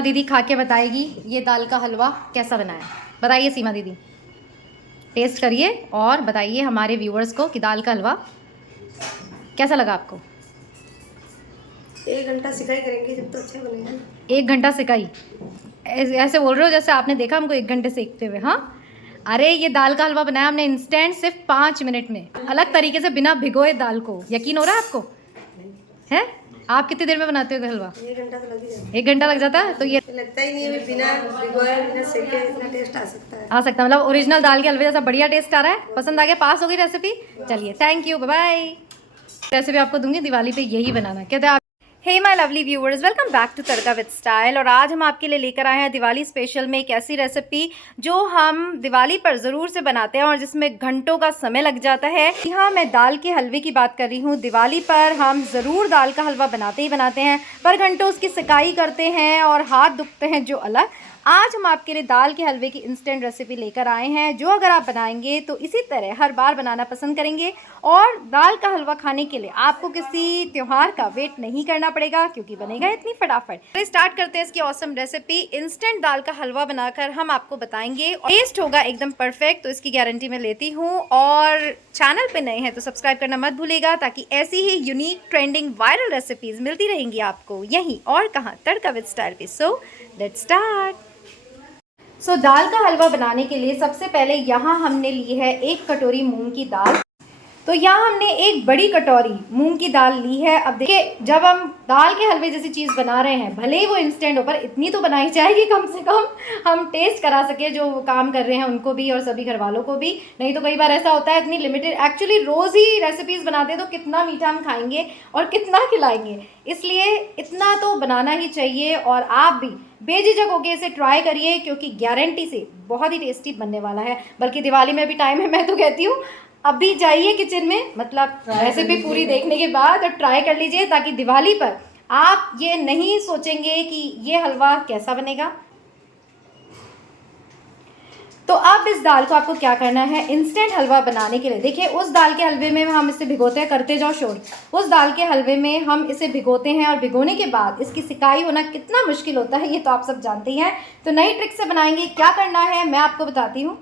दीदी खा के बताएगी ये दाल का हलवा कैसा बना है। बताइए सीमा दीदी, टेस्ट करिए और बताइए हमारे व्यूअर्स को कि दाल का हलवा कैसा लगा आपको। 1 घंटा सिकाई करेंगे जब तो अच्छा बनेगा ना। 1 घंटा सिकाई? ऐसे बोल रहे हो जैसे आपने देखा हमको 1 घंटे सेकते हुए। हाँ, अरे ये दाल का हलवा बनाया हमने इंस्टेंट सिर्फ 5 मिनट में, अलग तरीके से, बिना भिगोए दाल को। यकीन हो रहा है आपको? है? आप कितनी देर में बनाते हो हलवा? 1 घंटा तो लग ही जाता 1 घंटा लग जाता है? तो ये है। लगता ही नहीं है बिना भिगोए बिना सेके इतना टेस्ट आ सकता है। आ सकता है, मतलब ओरिजिनल दाल के हलवे जैसा बढ़िया टेस्ट आ रहा है। पसंद आ गया? पास हो गई रेसिपी? चलिए, thank you, bye bye. Recipe आपको दूंगी, दिवाली पे यही बनाना। कहते हैं hey my lovely viewers, welcome back to Tadka with style. और आज हम आपके लिए लेकर आए हैं दिवाली स्पेशल में एक ऐसी रेसिपी जो हम दिवाली पर ज़रूर से बनाते हैं और जिसमें घंटों का समय लग जाता है। यहाँ मैं दाल के हलवे की बात कर रही हूँ। दिवाली पर हम ज़रूर दाल का हलवा बनाते ही बनाते हैं, पर घंटों उसकी सिकाई करते हैं और हाथ दुखते हैं जो अलग। आज हम आपके लिए दाल के हलवे की इंस्टेंट रेसिपी लेकर आए हैं, जो अगर आप बनाएंगे तो इसी तरह हर बार बनाना पसंद करेंगे। और दाल का हलवा खाने के लिए आपको किसी त्यौहार का वेट नहीं करना पड़ेगा, क्योंकि बनेगा इतनी फटाफट। तो स्टार्ट करते हैं इसकी ऑसम रेसिपी। इंस्टेंट दाल का हलवा बनाकर हम आपको बताएंगे और टेस्ट होगा एकदम परफेक्ट, तो इसकी गारंटी मैं लेती हूँ। और चैनल पे नए हैं तो सब्सक्राइब करना मत भूलिएगा, ताकि ऐसी ही यूनिक ट्रेंडिंग वायरल रेसिपीज मिलती रहेंगी आपको यहीं और कहाँ, तड़का विद स्टाइल पे। So let's start. दाल का हलवा बनाने के लिए सबसे पहले यहाँ हमने ली है 1 कटोरी मूंग की दाल। तो यहाँ हमने 1 बड़ी कटोरी मूंग की दाल ली है। अब देखिए, जब हम दाल के हलवे जैसी चीज़ बना रहे हैं, भले ही वो इंस्टेंट हो, पर इतनी तो बनाई जाएगी कम से कम, हम टेस्ट करा सके जो काम कर रहे हैं उनको भी और सभी घर वालों को भी। नहीं तो कई बार ऐसा होता है इतनी लिमिटेड, एक्चुअली रोज़ ही रेसिपीज़ बनाते हैं तो कितना मीठा हम खाएंगे और कितना खिलाएंगे, इसलिए इतना तो बनाना ही चाहिए। और आप भी बेझिझक होकर इसे ट्राई करिए, क्योंकि गारंटी से बहुत ही टेस्टी बनने वाला है। बल्कि दिवाली में भी टाइम है, मैं तो कहती हूँ अभी जाइए किचन में, मतलब रेसिपी पूरी देखने के बाद और ट्राई कर लीजिए, ताकि दिवाली पर आप ये नहीं सोचेंगे कि ये हलवा कैसा बनेगा। तो अब इस दाल को आपको क्या करना है इंस्टेंट हलवा बनाने के लिए। देखिए, उस दाल के हलवे में हम इसे भिगोते हैं, करते जाओ शोर। उस दाल के हलवे में हम इसे भिगोते हैं और भिगोने के बाद इसकी सिकाई होना कितना मुश्किल होता है ये तो आप सब जानते ही हैं। तो नई ट्रिक से बनाएंगे। क्या करना है मैं आपको बताती हूँ।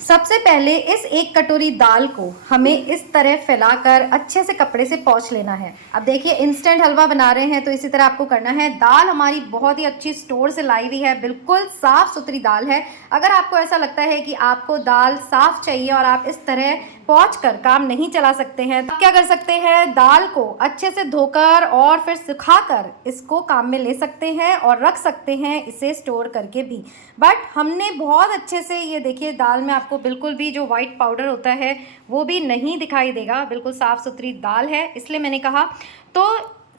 सबसे पहले इस 1 कटोरी दाल को हमें इस तरह फैलाकर अच्छे से कपड़े से पोंछ लेना है। अब देखिए, इंस्टेंट हलवा बना रहे हैं तो इसी तरह आपको करना है। दाल हमारी बहुत ही अच्छी स्टोर से लाई हुई है, बिल्कुल साफ़ सुथरी दाल है। अगर आपको ऐसा लगता है कि आपको दाल साफ़ चाहिए और आप इस तरह पोंछ कर काम नहीं चला सकते हैं, तो क्या कर सकते हैं, दाल को अच्छे से धोकर और फिर सुखाकर इसको काम में ले सकते हैं और रख सकते हैं इसे स्टोर करके भी। बट हमने बहुत अच्छे से, ये देखिए, दाल में आपको बिल्कुल भी जो वाइट पाउडर होता है वो भी नहीं दिखाई देगा, बिल्कुल साफ़ सुथरी दाल है, इसलिए मैंने कहा। तो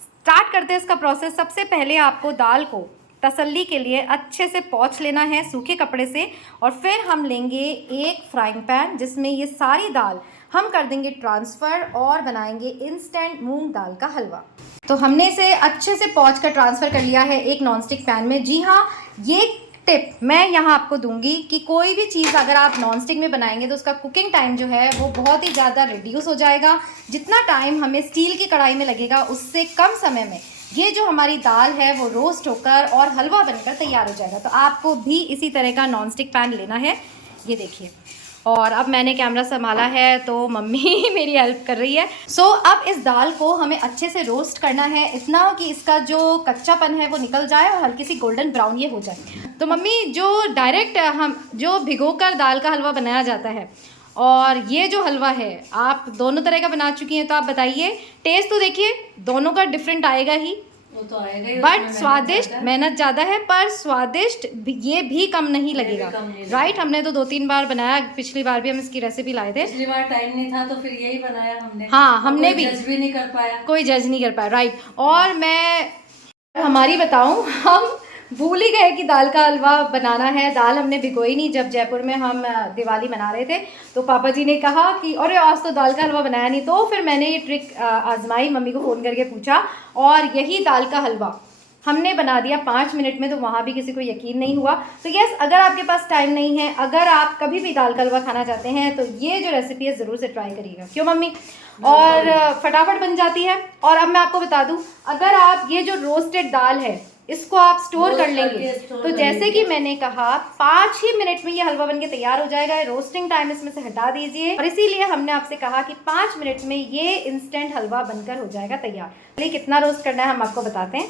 स्टार्ट करते हैं इसका प्रोसेस। सबसे पहले आपको दाल को तसल्ली के लिए अच्छे से पोंछ लेना है सूखे कपड़े से, और फिर हम लेंगे एक फ्राइंग पैन जिसमें ये सारी दाल हम कर देंगे ट्रांसफ़र और बनाएंगे इंस्टेंट मूंग दाल का हलवा। तो हमने इसे अच्छे से पोंछ कर ट्रांसफ़र कर लिया है एक नॉनस्टिक पैन में। जी हाँ, ये टिप मैं यहाँ आपको दूंगी कि कोई भी चीज़ अगर आप नॉनस्टिक में बनाएंगे तो उसका कुकिंग टाइम जो है वो बहुत ही ज़्यादा रिड्यूस हो जाएगा। जितना टाइम हमें स्टील की कढ़ाई में लगेगा उससे कम समय में ये जो हमारी दाल है वो रोस्ट होकर और हलवा बनकर तैयार हो जाएगा। तो आपको भी इसी तरह का नॉनस्टिक पैन लेना है, ये देखिए। और अब मैंने कैमरा संभाला है तो मम्मी मेरी हेल्प कर रही है। अब इस दाल को हमें अच्छे से रोस्ट करना है, इतना कि इसका जो कच्चापन है वो निकल जाए और हल्की सी गोल्डन ब्राउन ये हो जाए। तो मम्मी, जो डायरेक्ट हम जो भिगोकर दाल का हलवा बनाया जाता है और ये जो हलवा है आप दोनों तरह का बना चुकी हैं, तो आप बताइए, टेस्ट तो देखिए दोनों का डिफरेंट आएगा ही, वो तो आएगा ही, बट स्वादिष्ट मेहनत ज़्यादा है, पर स्वादिष्ट ये भी कम नहीं लगेगा। राइट, हमने तो 2-3 बार बनाया, पिछली बार भी हम इसकी रेसिपी लाए थे। पिछली बार टाइम नहीं था तो फिर यही बनाया हमने। हाँ, हमने भी जज भी नहीं कर पाया, कोई जज नहीं कर पाया। राइट, और मैं हमारी बताऊं, हम भूल ही गए कि दाल का हलवा बनाना है। दाल हमने भिगोई नहीं। जब जयपुर में हम दिवाली मना रहे थे तो पापा जी ने कहा कि अरे आज तो दाल का हलवा बनाया नहीं, तो फिर मैंने ये ट्रिक आजमाई, मम्मी को फ़ोन करके पूछा और यही दाल का हलवा हमने बना दिया 5 मिनट में। तो वहाँ भी किसी को यकीन नहीं हुआ। तो यस, अगर आपके पास टाइम नहीं है, अगर आप कभी भी दाल का हलवा खाना चाहते हैं तो ये जो रेसिपी है ज़रूर से ट्राई करिएगा। क्यों मम्मी? और फटाफट बन जाती है। और अब मैं आपको बता दूं, अगर आप ये जो रोस्टेड दाल है इसको आप स्टोर रोस्ट कर लेंगे करके स्टोर तो कर जैसे लेंगे। कि मैंने कहा 5 ही मिनट में ये हलवा बनके तैयार हो जाएगा। रोस्टिंग टाइम इसमें से हटा दीजिए और इसीलिए हमने आपसे कहा कि 5 मिनट में ये इंस्टेंट हलवा बनकर हो जाएगा तैयार। चलिए कितना रोस्ट करना है हम आपको बताते हैं।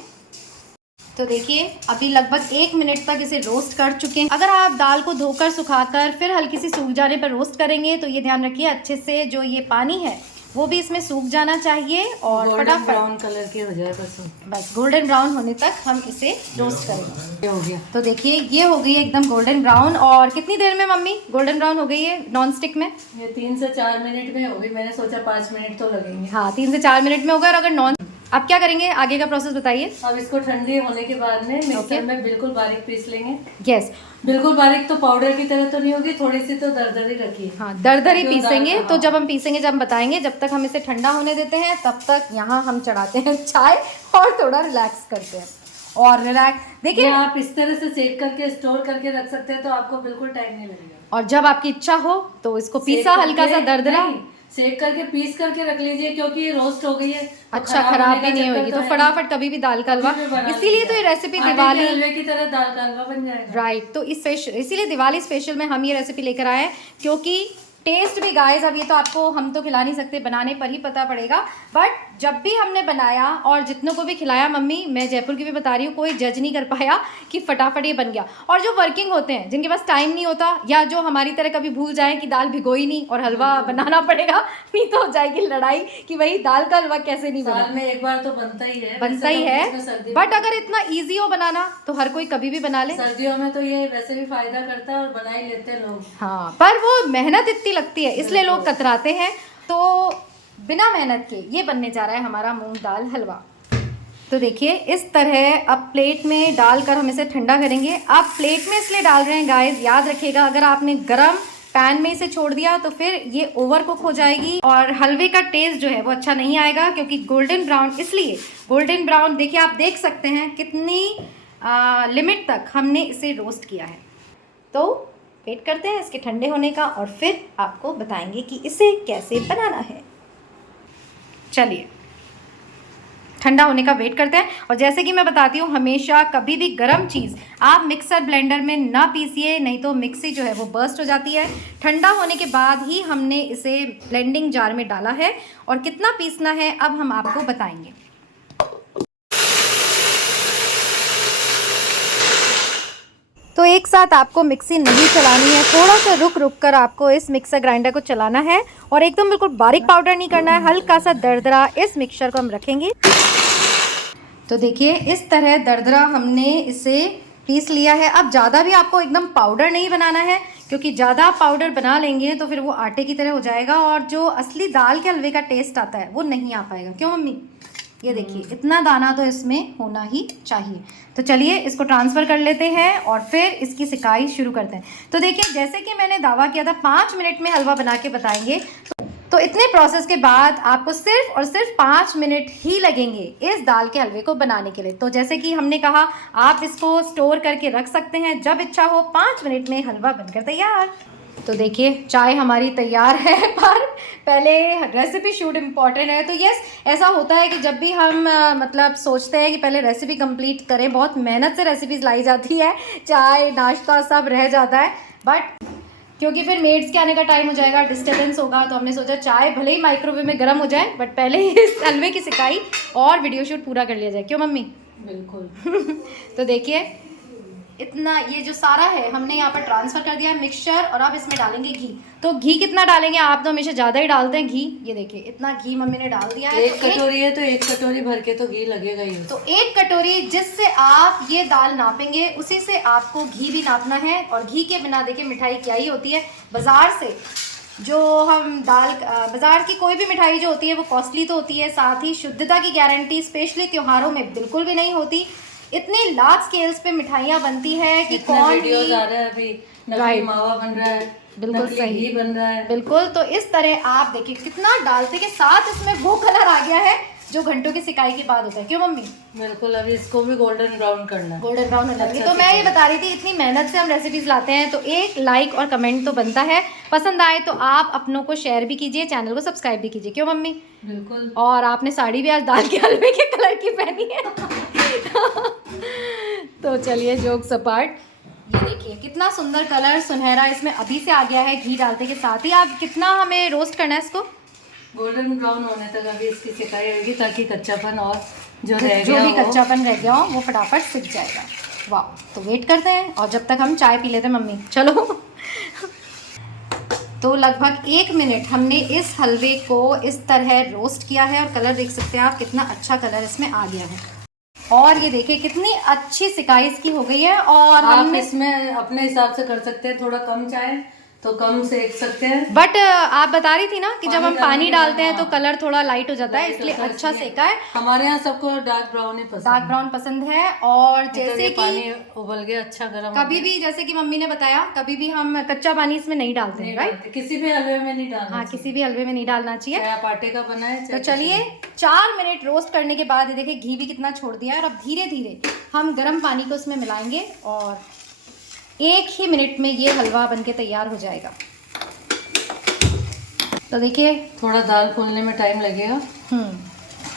तो देखिए अभी लगभग 1 मिनट तक इसे रोस्ट कर चुके हैं। अगर आप दाल को धोकर सुखाकर फिर हल्की सी सूख जाने पर रोस्ट करेंगे तो ये ध्यान रखिए अच्छे से जो ये पानी है वो भी इसमें सूख जाना चाहिए और फटाफट ब्राउन कलर के हो जाए बस गोल्डन ब्राउन होने तक हम इसे रोस्ट करेंगे। ये हो गया। तो देखिए ये हो गई एकदम गोल्डन ब्राउन। और कितनी देर में मम्मी गोल्डन ब्राउन हो गई है नॉन स्टिक में? ये 3 से 4 मिनट में होगी। मैंने सोचा 5 मिनट तो लगेंगे। हाँ 3 से 4 मिनट में होगा। और अगर नॉन अब क्या करेंगे आगे का प्रोसेस बताइए। अब इसको ठंडी होने के बाद में मिक्सर में बिल्कुल बारीक पीस लेंगे। यस बिल्कुल बारीक तो पाउडर की तरह तो नहीं होगी, थोड़ी सी तो दरदरी रखिए। हाँ दरदर ही क्यों पीसेंगे। दरदर? तो जब हम पीसेंगे जब हम बताएंगे। जब तक हम इसे ठंडा होने देते हैं तब तक यहाँ हम चढ़ाते हैं चाय और थोड़ा रिलैक्स करते हैं। और रिलैक्स देखिए ये आप इस तरह से सेक करके स्टोर करके रख सकते हैं तो आपको बिल्कुल टाइम नहीं लगेगा। और जब आपकी इच्छा हो तो इसको पीसा सेक हल्का सा करके- दरदरा। नहीं, सेक करके पीस करके रख लीजिए क्योंकि ये रोस्ट हो गई है तो अच्छा खराब होने भी का नहीं चक्कर होगी तो है फटाफट कभी भी दाल का हलवा। कभी भी बना इसीलिए तो ये लीजिए। रेसिपी आटे के दिवाली हलवे की तरह दाल का हलवा बन जाएगा। राइट। तो इस इसीलिए दिवाली स्पेशल में हम ये रेसिपी लेकर आए हैं क्योंकि टेस्ट भी गाइस अब ये तो आपको हम तो खिला नहीं सकते, बनाने पर ही पता पड़ेगा। बट जब भी हमने बनाया और जितनों को भी खिलाया, मम्मी मैं जयपुर की भी बता रही हूँ, कोई जज नहीं कर पाया कि फटाफट ये बन गया। और जो वर्किंग होते हैं जिनके पास टाइम नहीं होता या जो हमारी तरह कभी भूल जाए कि दाल भिगोई नहीं और हलवा बनाना पड़ेगा, नहीं तो हो जाएगी लड़ाई कि भाई दाल का हलवा कैसे नहीं बना। साल में एक बार तो बनता ही है। बनता ही है बट अगर इतना ईजी हो बनाना तो हर कोई कभी भी बना ले। सर्दियों में तो ये वैसे भी फायदा करता है और बना ही लेते हैं लोग। हाँ पर वो मेहनत इतनी लगती है इसलिए लोग कतराते हैं। तो बिना मेहनत के ये बनने जा रहा है हमारा मूंग दाल हलवा। तो देखिए इस तरह अब प्लेट में डालकर हम इसे ठंडा करेंगे। आप प्लेट में इसलिए डाल रहे हैं गाइस, याद रखिएगा अगर आपने गरम पैन में इसे छोड़ दिया तो फिर ये ओवर कुक हो जाएगी और हलवे का टेस्ट जो है वो अच्छा नहीं आएगा। क्योंकि गोल्डन ब्राउन, इसलिए गोल्डन ब्राउन देखिए आप देख सकते हैं कितनी लिमिट तक हमने इसे रोस्ट किया है। तो वेट करते हैं इसके ठंडे होने का और फिर आपको बताएंगे कि इसे कैसे बनाना है। चलिए ठंडा होने का वेट करते हैं। और जैसे कि मैं बताती हूँ हमेशा कभी भी गर्म चीज़ आप मिक्सर ब्लेंडर में ना पीसिए, नहीं तो मिक्सी जो है वो बर्स्ट हो जाती है। ठंडा होने के बाद ही हमने इसे ब्लेंडिंग जार में डाला है और कितना पीसना है अब हम आपको बताएंगे। तो एक साथ आपको मिक्सी नहीं चलानी है, थोड़ा सा रुक रुक कर आपको इस मिक्सर ग्राइंडर को चलाना है और एकदम बिल्कुल बारीक पाउडर नहीं करना है, हल्का सा दरदरा इस मिक्सचर को हम रखेंगे। तो देखिए इस तरह दरदरा हमने इसे पीस लिया है। अब ज़्यादा भी आपको एकदम पाउडर नहीं बनाना है क्योंकि ज़्यादा पाउडर बना लेंगे तो फिर वो आटे की तरह हो जाएगा और जो असली दाल के हलवे का टेस्ट आता है वो नहीं आ पाएगा। क्यों मम्मी? ये देखिए इतना दाना तो इसमें होना ही चाहिए। तो चलिए इसको ट्रांसफ़र कर लेते हैं और फिर इसकी सिकाई शुरू करते हैं। तो देखिए जैसे कि मैंने दावा किया था 5 मिनट में हलवा बना के बताएंगे, तो इतने प्रोसेस के बाद आपको सिर्फ और सिर्फ 5 मिनट ही लगेंगे इस दाल के हलवे को बनाने के लिए। तो जैसे कि हमने कहा आप इसको स्टोर करके रख सकते हैं, जब इच्छा हो 5 मिनट में हलवा बनकर तैयार। तो देखिए चाय हमारी तैयार है पर पहले रेसिपी शूट इम्पॉर्टेंट है। तो यस ऐसा होता है कि जब भी हम मतलब सोचते हैं कि पहले रेसिपी कंप्लीट करें, बहुत मेहनत से रेसिपीज़ लाई जाती है, चाय नाश्ता सब रह जाता है, बट क्योंकि फिर मेड्स के आने का टाइम हो जाएगा, डिस्टर्बेंस होगा, तो हमने सोचा चाय भले ही माइक्रोवेव में गर्म हो जाए बट पहले ही इस हलवे की सिकाई और वीडियो शूट पूरा कर लिया जाए। क्यों मम्मी? बिल्कुल। तो देखिए इतना ये जो सारा है हमने यहाँ पर ट्रांसफ़र कर दिया है मिक्सचर और अब इसमें डालेंगे घी। तो घी कितना डालेंगे? आप तो हमेशा ज़्यादा ही डालते हैं घी। ये देखिए इतना घी मम्मी ने डाल दिया है। एक कटोरी है तो 1 कटोरी भर के तो घी लगेगा ही। तो 1 कटोरी जिससे आप ये दाल नापेंगे उसी से आपको घी भी नापना है। और घी के बिना देखिए मिठाई क्या ही होती है। बाज़ार से जो हम बाज़ार की कोई भी मिठाई जो होती है वो कॉस्टली तो होती है, साथ ही शुद्धता की गारंटी स्पेशली त्योहारों में बिल्कुल भी नहीं होती। इतने लार्ज स्केल्स पे मिठाइयाँ बनती है कि कौन वीडियोस आ रहा है अभी, नकली मावा बन रहा है, बिल्कुल नकली सही घी बन रहा है। बिल्कुल। तो इस तरह आप देखिए कितना डालते के साथ इसमें वो कलर आ गया है जो घंटों की सिकाई के बाद होता है, क्यों मम्मी? बिल्कुल, अभी इसको भी गोल्डन ब्राउन करना है। गोल्डन ब्राउन होना चाहिए। अच्छा तो मैं ये बता रही थी, इतनी मेहनत से हम रेसिपीज लाते हैं तो एक लाइक और कमेंट तो बनता है। पसंद आए तो आप अपनों को शेयर भी कीजिए, चैनल को सब्सक्राइब भी कीजिए, क्यों मम्मी? बिल्कुल। और आपने साड़ी भी आज दाल के हलवे के कलर की पहनी है। तो चलिए जोक्स अपार्ट, ये देखिए कितना सुंदर कलर सुनहरा इसमें अभी से आ गया है घी डालते के साथ ही। आप कितना हमें रोस्ट करना है इसको? गोल्डन ब्राउन होने तक अभी इसकी सिकाई होगी, ताकि कच्चापन और जो रह जो गया भी हो- कच्चापन रह गया हो वो फटाफट सीख जाएगा। वाह, तो वेट करते हैं और जब तक हम चाय पी लेते हैं मम्मी, चलो। तो लगभग 1 मिनट हमने इस हलवे को इस तरह रोस्ट किया है और कलर देख सकते हैं आप, कितना अच्छा कलर इसमें आ गया है। और ये देखिए कितनी अच्छी सिकाई इसकी हो गई है। और आप हमने इसमें अपने हिसाब से कर सकते हैं, थोड़ा कम चाहे तो कम सेक सकते हैं। बट आप बता रही थी ना कि जब हम पानी डालते हैं तो हाँ। कलर थोड़ा लाइट हो जाता है, इसलिए अच्छा सेका है। हमारे यहाँ सबको डार्क ब्राउन ही पसंद डार्क ब्राउन पसंद है। और जैसे पानी कि उबल गया अच्छा गर्म, कभी भी, जैसे कि मम्मी ने बताया, कभी भी हम कच्चा पानी इसमें नहीं डालते हैं, राइट? किसी भी हलवे में नहीं डालना। हाँ, किसी भी हलवे में नहीं डालना चाहिए। चाहे आप आटे का बनाए तो चलिए 4 मिनट रोस्ट करने के बाद ये देखिए घी भी कितना छोड़ दिया है। और अब धीरे धीरे हम गर्म पानी को उसमें मिलाएंगे और 1 ही मिनट में ये हलवा बनके तैयार हो जाएगा। तो देखिए थोड़ा दाल फूलने में टाइम लगेगा।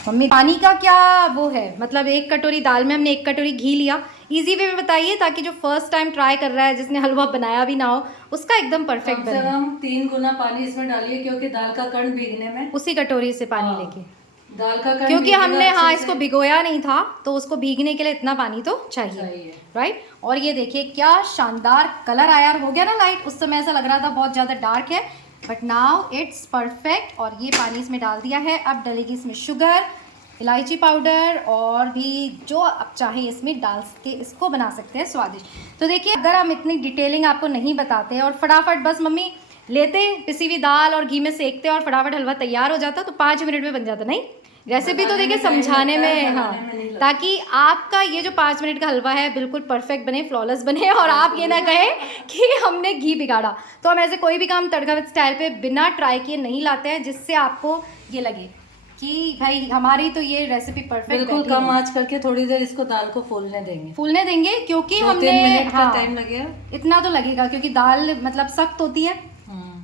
मम्मी पानी का क्या वो है, मतलब 1 कटोरी दाल में हमने 1 कटोरी घी लिया। इजी वे में बताइए ताकि जो फर्स्ट टाइम ट्राई कर रहा है, जिसने हलवा बनाया भी ना हो, उसका एकदम परफेक्ट कम से बने। कम 3 गुना पानी इसमें डालिए, क्योंकि दाल का कण भीगने में, उसी कटोरी से पानी हाँ, लेके, दाल का कण क्योंकि भीगेगा हमने अच्छे हाँ से। इसको भिगोया नहीं था तो उसको भीगने के लिए इतना पानी तो चाहिए, राइट? और ये देखिए क्या शानदार कलर आया, हो गया ना लाइट। उस समय ऐसा लग रहा था बहुत ज़्यादा डार्क है, बट नाउ इट्स परफेक्ट। और ये पानी इसमें डाल दिया है। अब डलेगी इसमें शुगर, इलायची पाउडर और भी जो आप चाहे इसमें डाल के इसको बना सकते हैं स्वादिष्ट। तो देखिए अगर हम इतनी डिटेलिंग आपको नहीं बताते और फटाफट बस मम्मी लेते पिसी हुई दाल और घी में सेकते और फटाफट हलवा तैयार हो जाता तो 5 मिनट में बन जाता। नहीं, रेसिपी तो देखिए समझाने में, हाँ, ताकि आपका ये जो 5 मिनट का हलवा है बिल्कुल परफेक्ट बने, फ्लॉलेस बने और आप ये ना कहें कि हमने घी बिगाड़ा। तो हम ऐसे कोई भी काम तड़का विद स्टाइल पे बिना ट्राई किए नहीं लाते हैं, जिससे आपको ये लगे कि भाई हमारी तो ये रेसिपी परफेक्ट। बिल्कुल कम आंच करके थोड़ी देर इसको दाल को फूलने देंगे, क्योंकि 2-3 हमने मिनट का हाँ, टाइम लगेगा। इतना तो लगेगा क्योंकि दाल मतलब सख्त होती है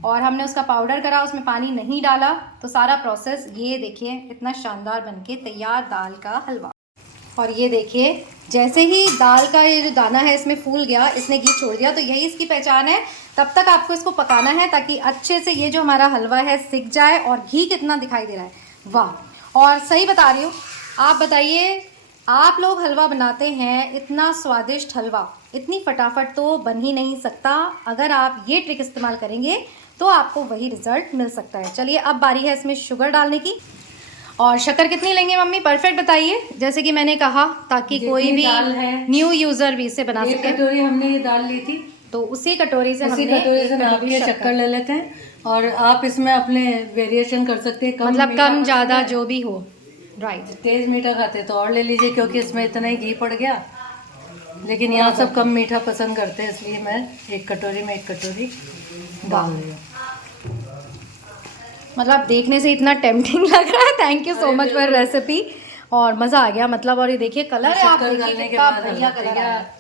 और हमने उसका पाउडर करा, उसमें पानी नहीं डाला, तो सारा प्रोसेस। ये देखिए इतना शानदार बनके तैयार दाल का हलवा। और ये देखिए जैसे ही दाल का ये जो दाना है इसमें फूल गया, इसने घी छोड़ दिया, तो यही इसकी पहचान है। तब तक आपको इसको पकाना है ताकि अच्छे से ये जो हमारा हलवा है सिक जाए। और घी कितना दिखाई दे रहा है, वाह! और सही बता रही हूँ, आप बताइए, आप लोग हलवा बनाते हैं, इतना स्वादिष्ट हलवा इतनी फटाफट तो बन ही नहीं सकता। अगर आप ये ट्रिक इस्तेमाल करेंगे तो आपको वही रिजल्ट मिल सकता है। चलिए अब बारी है इसमें शुगर डालने की। और शक्कर कितनी लेंगे मम्मी, परफेक्ट बताइए, जैसे कि मैंने कहा, ताकि कोई भी न्यू यूज़र भी इसे बना सके। कटोरी हमने ये दाल ली थी, तो उसी कटोरी से उसी हमने कटोरी से एक नाप कटोरी के शक्कर ले लेते हैं। और आप इसमें अपने वेरिएशन कर सकते हैं, मतलब मीठा कम पसंद ज़्यादा है, जो भी हो, राइट। तेज मीठा खाते तो और ले लीजिए, क्योंकि इसमें इतना ही घी पड़ गया। लेकिन यहाँ सब कम मीठा पसंद करते हैं, इसलिए मैं 1 कटोरी में 1 कटोरी डाल रही हूँ। मतलब देखने से इतना टेम्पटिंग लग रहा है। Thank you so much for recipe, और मज़ा आ गया। मतलब और ये देखिए कलर है, आप शक्कर देखिए डालने के कितना बाद बढ़िया हलवा कलर है।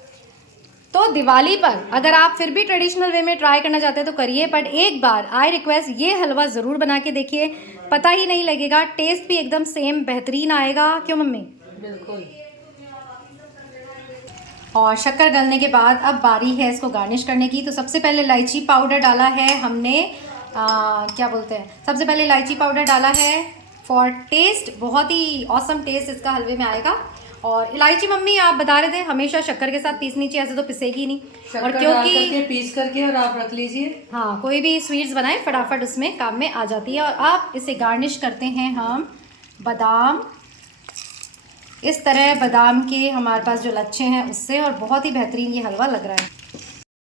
तो दिवाली पर अगर आप फिर भी ट्रेडिशनल वे में ट्राई करना चाहते हैं तो करिए, बट एक बार आई रिक्वेस्ट ये हलवा ज़रूर बना के देखिए, पता ही नहीं लगेगा, टेस्ट भी एकदम सेम बेहतरीन आएगा। क्यों मम्मी? बिल्कुल। और शक्कर गलने के बाद अब बारी है इसको गार्निश करने की। तो सबसे पहले इलायची पाउडर डाला है हमने, क्या बोलते हैं, सबसे पहले इलायची पाउडर डाला है फॉर टेस्ट। बहुत ही ऑसम टेस्ट इसका हलवे में आएगा। और इलायची मम्मी आप बता रहे थे हमेशा शक्कर के साथ पीसनी चाहिए, ऐसे तो पिसेगी नहीं। और क्योंकि पीस करके और आप रख लीजिए, हाँ, कोई भी स्वीट्स बनाए फटाफट उसमें काम में आ जाती है। और आप इसे गार्निश करते हैं हम बादाम, इस तरह बादाम के हमारे पास जो लच्छे हैं उससे, और बहुत ही बेहतरीन ये हलवा लग रहा है।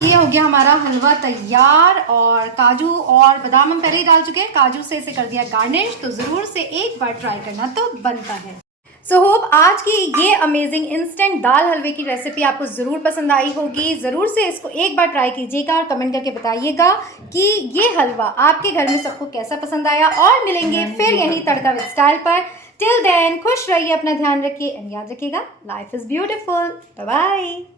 ये हो गया हमारा हलवा तैयार। और काजू और बादाम हम पहले ही डाल चुके हैं, काजू से इसे कर दिया गार्निश। तो ज़रूर से एक बार ट्राई करना तो बनता है। सो होप आज की ये अमेजिंग इंस्टेंट दाल हलवे की रेसिपी आपको ज़रूर पसंद आई होगी। ज़रूर से इसको एक बार ट्राई कीजिएगा और कमेंट करके बताइएगा कि ये हलवा आपके घर में सबको कैसा पसंद आया। और मिलेंगे फिर यहीं तड़का विद स्टाइल पर। टिल देन खुश रहिए, अपना ध्यान रखिए एंड याद रखिएगा, life is beautiful. Bye bye.